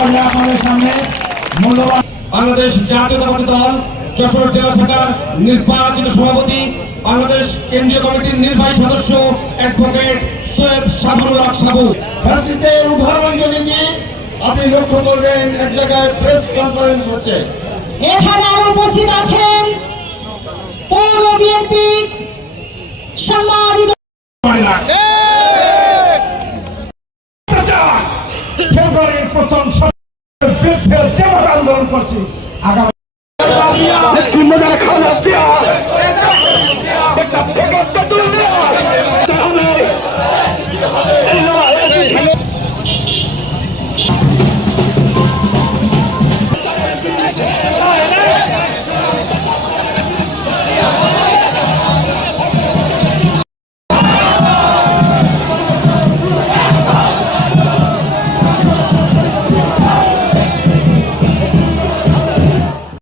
পর্যায়ে আপনাদের সামনে মূল্যবান বাংলাদেশ জাতীয়তাবাদী দল যশোর জেলা শাখার নির্বাচিত সভাপতি, বাংলাদেশ কেন্দ্রীয় কমিটির নির্বাহী সদস্য অ্যাডভোকেট সৈয়দ সাবরুল হক সাবু। ফ্যাসিস্টের উদাহরণ যদি দিই, আপনি লক্ষ্য করবেন এক জায়গায় প্রেস কনফারেন্স হচ্ছে। এখানে আরো উপস্থিত আছেন পৌর বিএনপির সম্মানিত ফেব্রুয়ারির প্রথম সপ্তাহের বিরুদ্ধে যেভাবে আন্দোলন করছি আগামী Hey,